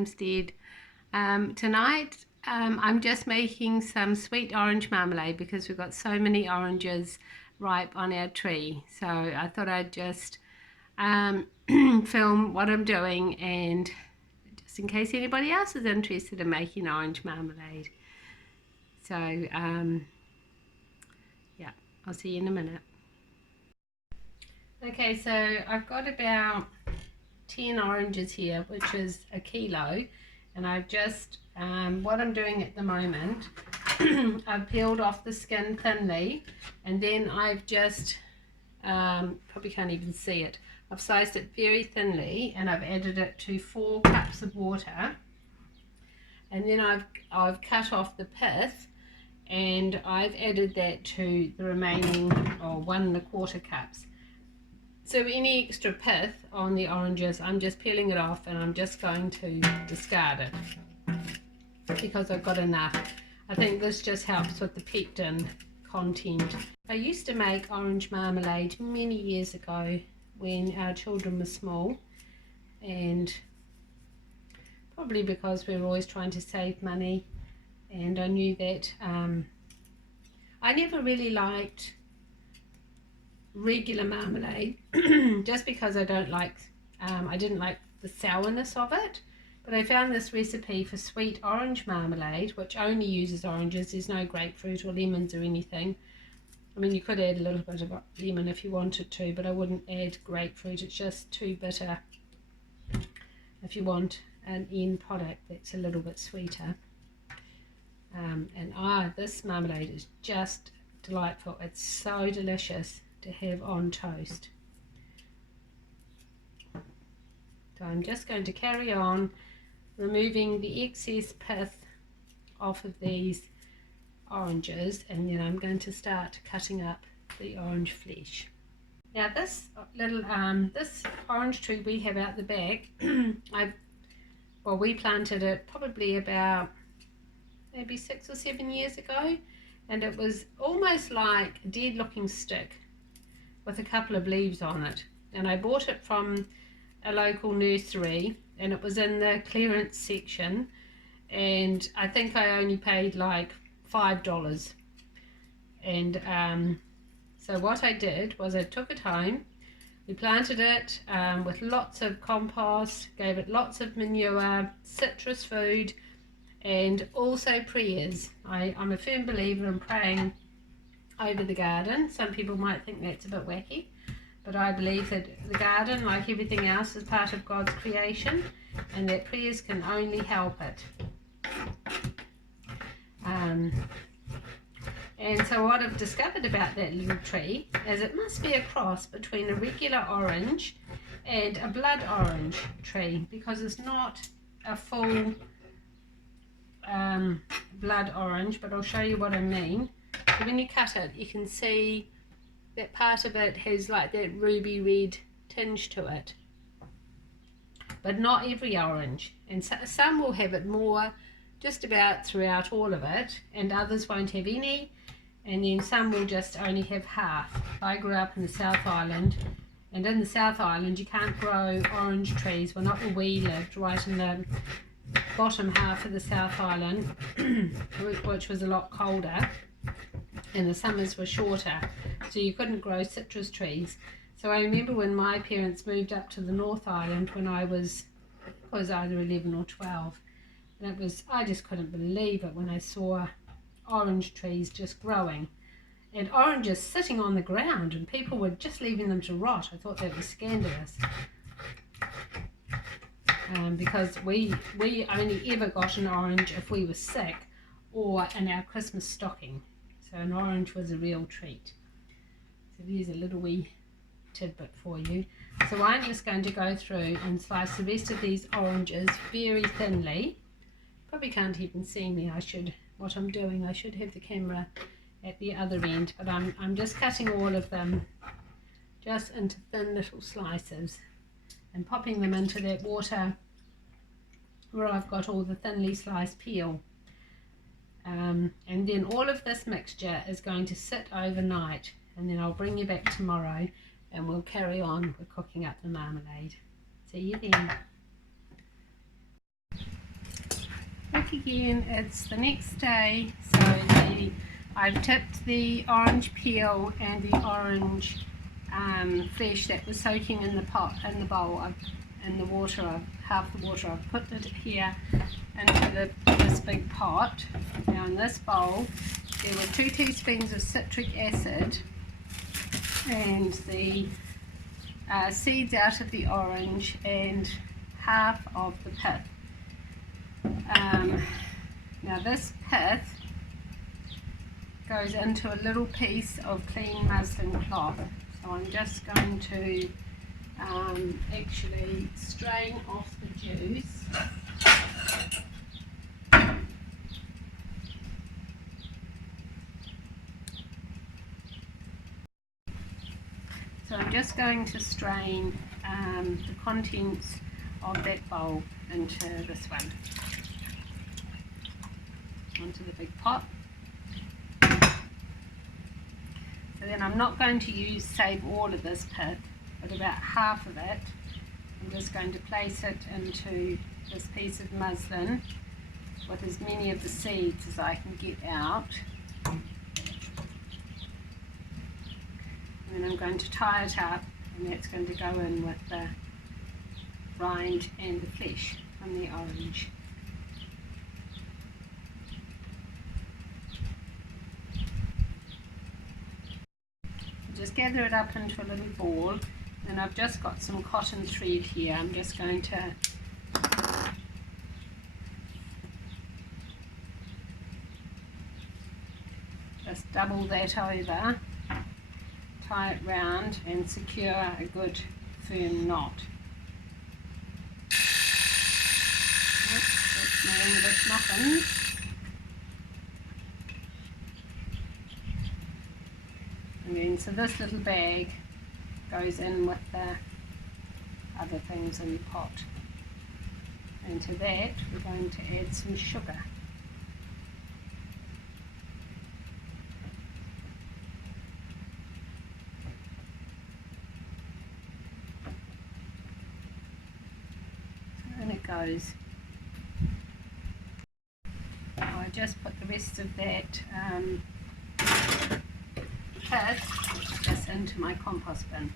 homestead. Tonight I'm just making some sweet orange marmalade because we've got so many oranges ripe on our tree. So I thought I'd just film what I'm doing, and just in case anybody else is interested in making orange marmalade. So yeah, I'll see you in a minute. Okay, so I've got about 10 oranges here, which is a kilo, and I've just what I'm doing at the moment, I've peeled off the skin thinly, and then I've just probably can't even see it, I've sliced it very thinly, and I've added it to 4 cups of water, and then I've cut off the pith, and I've added that to the remaining 1 1/4 cups. So any extra pith on the oranges, I'm just peeling it off, and I'm just going to discard it because I've got enough. I think this just helps with the pectin content. I used to make orange marmalade many years ago when our children were small, and probably because we were always trying to save money, and I knew that I never really liked regular marmalade just because I didn't like the sourness of it, but I found this recipe for sweet orange marmalade which only uses oranges. There's no grapefruit or lemons or anything. I mean, you could add a little bit of lemon if you wanted to, but I wouldn't add grapefruit. It's just too bitter. If you want an end product that's a little bit sweeter, and this marmalade is just delightful. It's so delicious to have on toast. So I'm just going to carry on removing the excess pith off of these oranges, and then I'm going to start cutting up the orange flesh. Now this little this orange tree we have out the back, we planted it probably about maybe 6 or 7 years ago, and it was almost like a dead looking stick with a couple of leaves on it, and I bought it from a local nursery, and it was in the clearance section, and I think I only paid like $5. And so what I did was I took it home, we planted it with lots of compost, gave it lots of manure, citrus food, and also prayers. I'm a firm believer in praying over the garden. Some people might think that's a bit wacky, but I believe that the garden, like everything else, is part of God's creation, and that prayers can only help it. And so what I've discovered about that little tree is it must be a cross between a regular orange and a blood orange tree, because it's not a full blood orange, but I'll show you what I mean. So when you cut it, you can see that part of it has like that ruby red tinge to it, but not every orange, and some will have it more just about throughout all of it, and others won't have any, and then some will just only have half. I grew up in the South Island, and in the South Island you can't grow orange trees. Well, not where we lived, right in the bottom half of the South Island, which was a lot colder, and the summers were shorter, so you couldn't grow citrus trees. So I remember when my parents moved up to the North Island when I was either 11 or 12, and I just couldn't believe it when I saw orange trees just growing, and oranges sitting on the ground, and people were just leaving them to rot. I thought that was scandalous. Because we only ever got an orange if we were sick or in our Christmas stocking. So an orange was a real treat. So there's a little wee tidbit for you. So I'm just going to go through and slice the rest of these oranges very thinly. Probably can't even see me. What I'm doing, I should have the camera at the other end, but I'm just cutting all of them just into thin little slices and popping them into that water where I've got all the thinly sliced peel. And then all of this mixture is going to sit overnight, and then I'll bring you back tomorrow and we'll carry on with cooking up the marmalade. See you then. back again. It's the next day, so I've tipped the orange peel and the orange flesh that was soaking in the pot, in the bowl, in the water, half the water. I've put it here into this big pot. Now in this bowl there were 2 teaspoons of citric acid and the seeds out of the orange and half of the pith. Now this pith goes into a little piece of clean muslin cloth, so I'm just going to actually strain off the juice. So I'm just going to strain the contents of that bowl into this one, onto the big pot. So then I'm not going to save all of this pith, but about half of it. I'm just going to place it into this piece of muslin with as many of the seeds as I can get out. And then I'm going to tie it up, and that's going to go in with the rind and the flesh from the orange. Just gather it up into a little ball, and I've just got some cotton thread here. I'm just going to just double that over, tie it round and secure a good firm knot. That's my English muffins. And then, so this little bag goes in with the other things in the pot. And to that we're going to add some sugar. And it goes. I just put the rest of that pith just into my compost bin.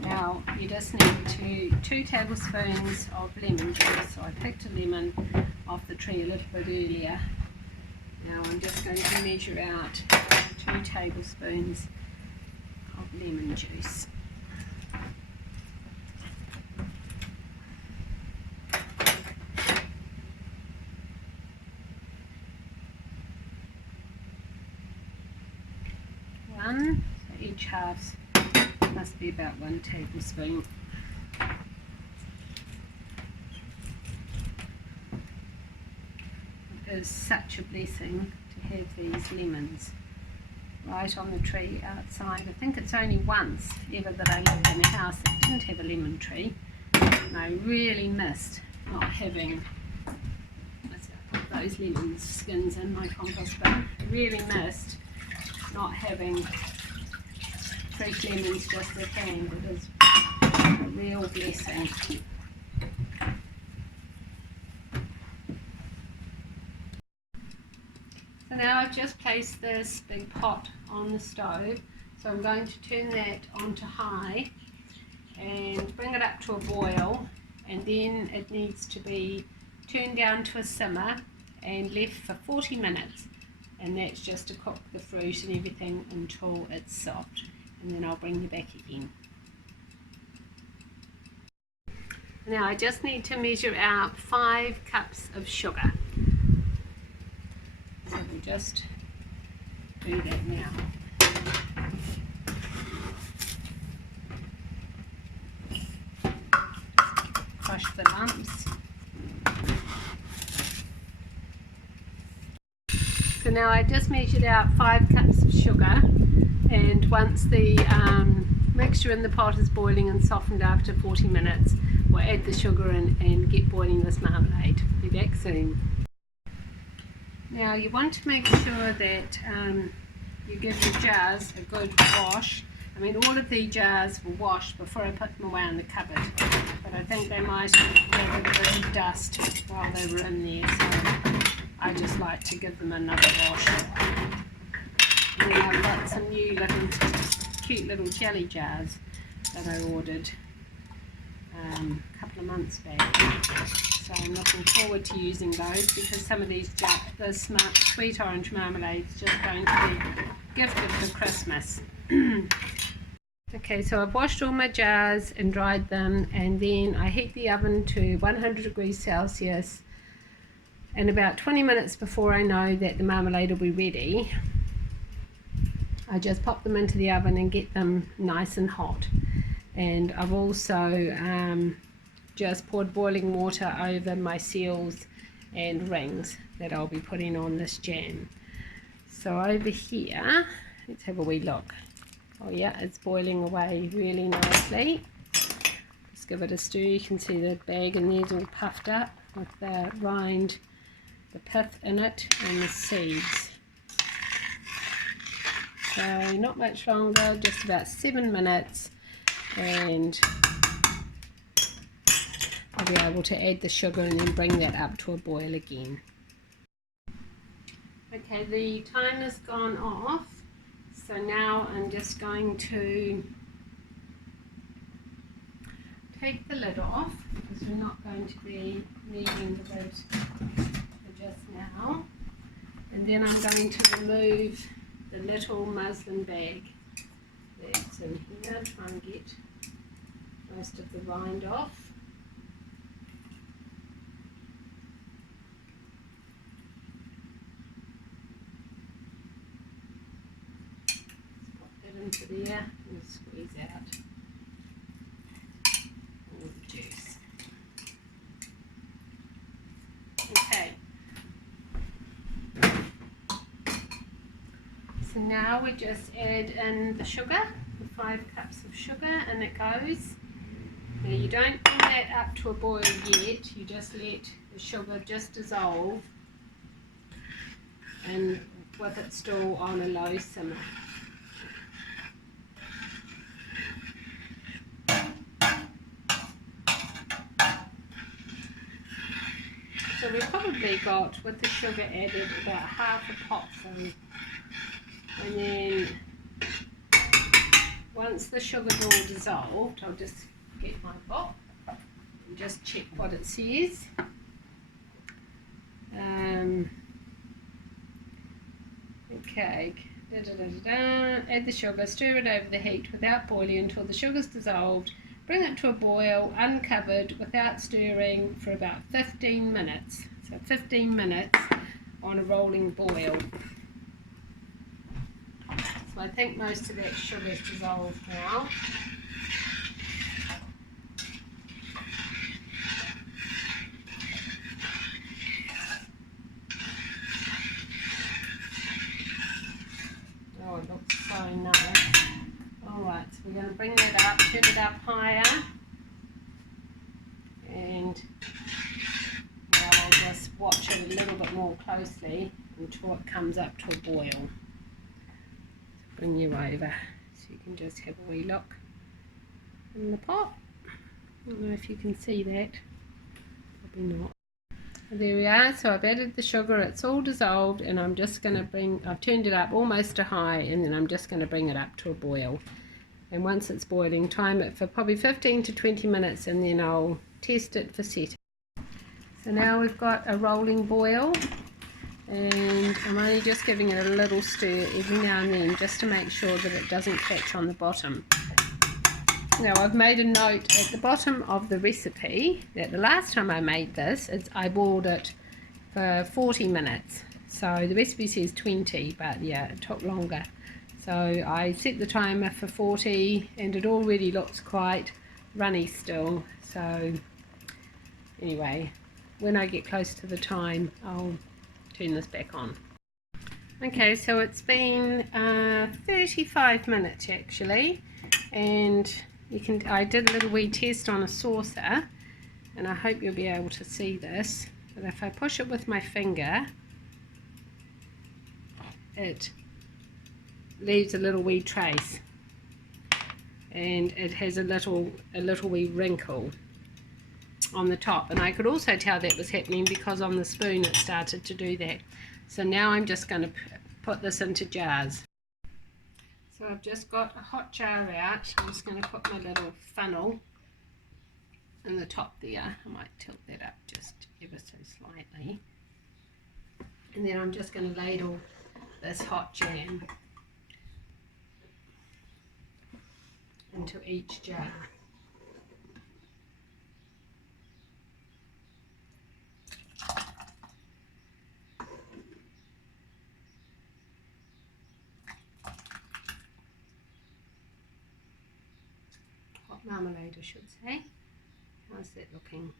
Now you just need 2 tablespoons of lemon juice. So I picked a lemon off the tree a little bit earlier. Now I'm just going to measure out 2 tablespoons of lemon juice. So each half must be about 1 tablespoon. It is such a blessing to have these lemons right on the tree outside. I think it's only once ever that I lived in a house that didn't have a lemon tree, and I really missed not having those lemon skins in my compost bin. I really missed not having fresh lemons just at hand. It is a real blessing. So now I've just placed this big pot on the stove, so I'm going to turn that onto high and bring it up to a boil, and then it needs to be turned down to a simmer and left for 40 minutes. And that's just to cook the fruit and everything until it's soft, and then I'll bring you back again. Now I just need to measure out 5 cups of sugar. So we'll just do that now. Crush the lumps. So now I just measured out 5 cups of sugar, and once the mixture in the pot is boiling and softened after 40 minutes, we'll add the sugar in and get boiling this marmalade. Be back soon. Now you want to make sure that you give your jars a good wash. I mean, all of the jars were washed before I put them away in the cupboard, but I think they might have gathered a bit of dust while they were in there, so I just like to give them another wash. And then I've got some new little cute little jelly jars that I ordered a couple of months back. So I'm looking forward to using those, because some of these the sweet orange marmalade is just going to be gifted for Christmas. Okay, so I've washed all my jars and dried them, and then I heat the oven to 100 degrees Celsius, and about 20 minutes before I know that the marmalade will be ready, I just pop them into the oven and get them nice and hot. And I've also just poured boiling water over my seals and rings that I'll be putting on this jam. So over here, let's have a wee look. Oh yeah, it's boiling away really nicely. Just give it a stir. You can see the bag in there's all puffed up with the rind, the pith in it, and the seeds. So not much longer, just about 7 minutes, and I'll be able to add the sugar and then bring that up to a boil again. Okay, the timer's gone off, so now I'm just going to take the lid off, because we're not going to be needing the lid for just now. And then I'm going to remove the little muslin bag that's in here, try and get most of the rind off. Into there and squeeze out all the juice. Okay, so now we just add in the sugar, the 5 cups of sugar, and it goes. Now you don't bring that up to a boil yet, you just let the sugar just dissolve, and with it still on a low simmer. So we've probably got, with the sugar added, about half a pot full. And then once the sugar's all dissolved, I'll just get my book and just check what it says. Okay, add the sugar, stir it over the heat without boiling until the sugar's dissolved. Bring it to a boil, uncovered, without stirring, for about 15 minutes. So 15 minutes on a rolling boil. So I think most of that sugar's dissolved now. Oh, it looks so nice. Alright, so we're going to bring that up, turn it up higher, and now I'll just watch it a little bit more closely until it comes up to a boil. Bring you over so you can just have a wee look in the pot. I don't know if you can see that, probably not. There we are, so I've added the sugar, it's all dissolved, and I'm just going to I've turned it up almost to high, and then I'm just going to bring it up to a boil. And once it's boiling, time it for probably 15 to 20 minutes, and then I'll test it for setting. So now we've got a rolling boil, and I'm only just giving it a little stir every now and then just to make sure that it doesn't catch on the bottom. Now I've made a note at the bottom of the recipe that the last time I made this, I boiled it for 40 minutes. So the recipe says 20, but yeah, it took longer. So I set the timer for 40, and it already looks quite runny still. So anyway, when I get close to the time, I'll turn this back on. Okay, so it's been 35 minutes actually, and I did a little wee test on a saucer, and I hope you'll be able to see this, but if I push it with my finger, it leaves a little wee trace, and it has a little wee wrinkle on the top, and I could also tell that was happening because on the spoon it started to do that. So now I'm just going to put this into jars. So I've just got a hot jar out. I'm just going to put my little funnel in the top there. I might tilt that up just ever so slightly, and then I'm just going to ladle this hot jam into each jar. Hot marmalade, I should say. How's that looking?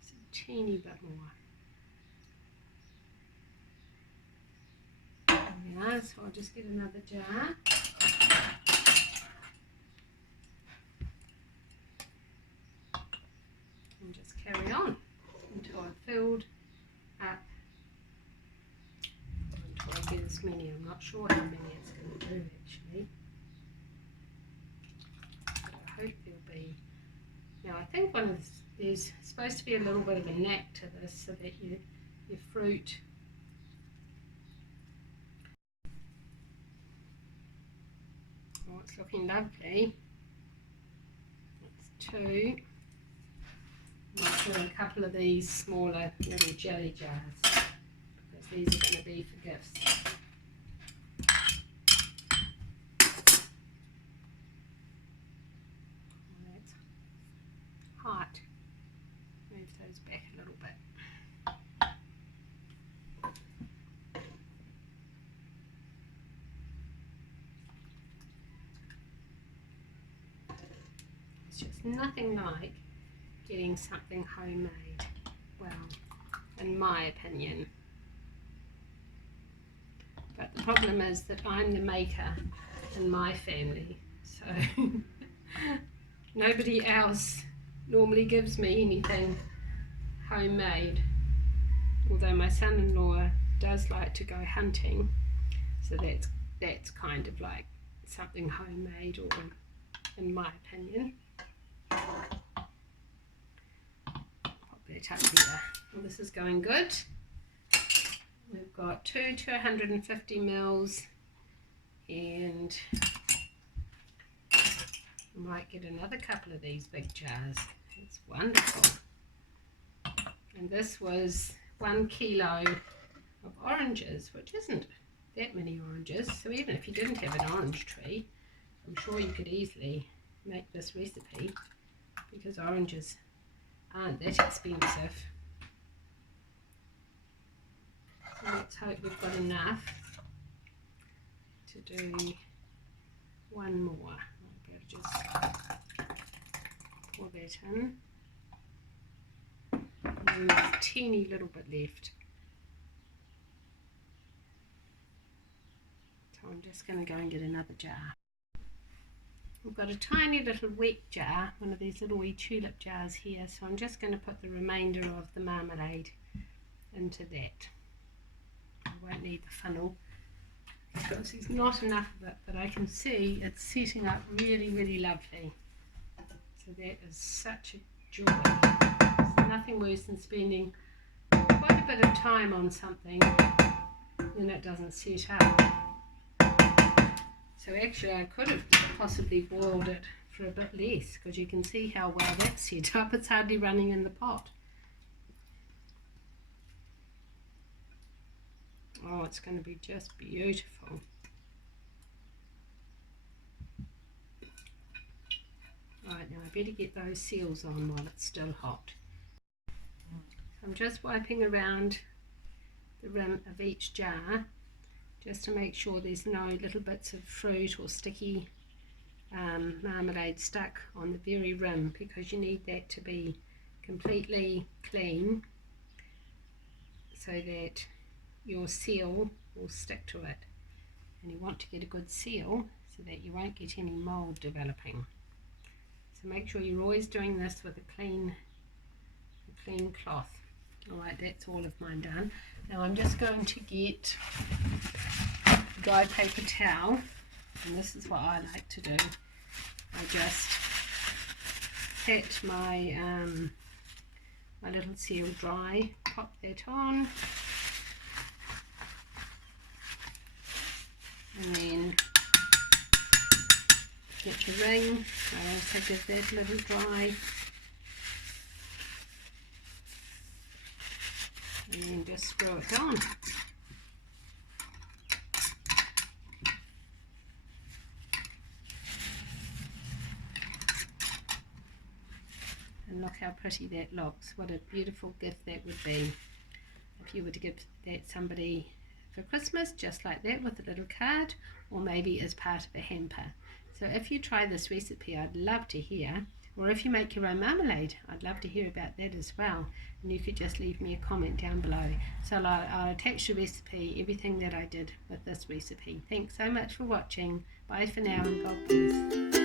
Just a teeny bit more. There we are, so I'll just get another jar. And just carry on until I've filled up, until I get as many. I'm not sure how many it's going to do actually, but I hope there'll be. Now I think there's supposed to be a little bit of a neck to this so that your fruit it's looking lovely. That's two. I'll put a couple of these smaller little jelly jars because these are going to be for gifts. Oh, that's hot. Move those back a little bit. It's just nothing like getting something homemade, well, in my opinion. But the problem is that I'm the maker in my family, so nobody else normally gives me anything homemade, although my son-in-law does like to go hunting, so that's kind of like something homemade, or in my opinion. Well, this is going good. We've got 2 to 150 mils, and I might get another couple of these big jars. It's wonderful. And this was 1 kilo of oranges, which isn't that many oranges. So even if you didn't have an orange tree, I'm sure you could easily make this recipe because oranges aren't that expensive. So let's hope we've got enough to do one more. I'll better just pour that in. And there's a teeny little bit left. So I'm just going to go and get another jar. We've got a tiny little wet jar, one of these little wee tulip jars here, so I'm just going to put the remainder of the marmalade into that. I won't need the funnel because there's not enough of it, but I can see it's setting up really, really lovely. So that is such a joy. There's nothing worse than spending quite a bit of time on something when it doesn't set up. So actually I could have possibly boiled it for a bit less, because you can see how well that's set up. It's hardly running in the pot. Oh, it's going to be just beautiful. Right, now I better get those seals on while it's still hot. So I'm just wiping around the rim of each jar, just to make sure there's no little bits of fruit or sticky marmalade stuck on the very rim, because you need that to be completely clean so that your seal will stick to it. And you want to get a good seal so that you won't get any mold developing. So make sure you're always doing this with a clean cloth. Alright, that's all of mine done. Now I'm just going to get a dry paper towel, and this is what I like to do. I just pat my my little seal dry. Pop that on. And then get the ring. I also give that a little dry. And then just screw it on. And look how pretty that looks. What a beautiful gift that would be if you were to give that somebody for Christmas, just like that, with a little card, or maybe as part of a hamper. So if you try this recipe, I'd love to hear. Or if you make your own marmalade, I'd love to hear about that as well. And you could just leave me a comment down below. So I'll attach the recipe, everything that I did with this recipe. Thanks so much for watching. Bye for now, and God bless.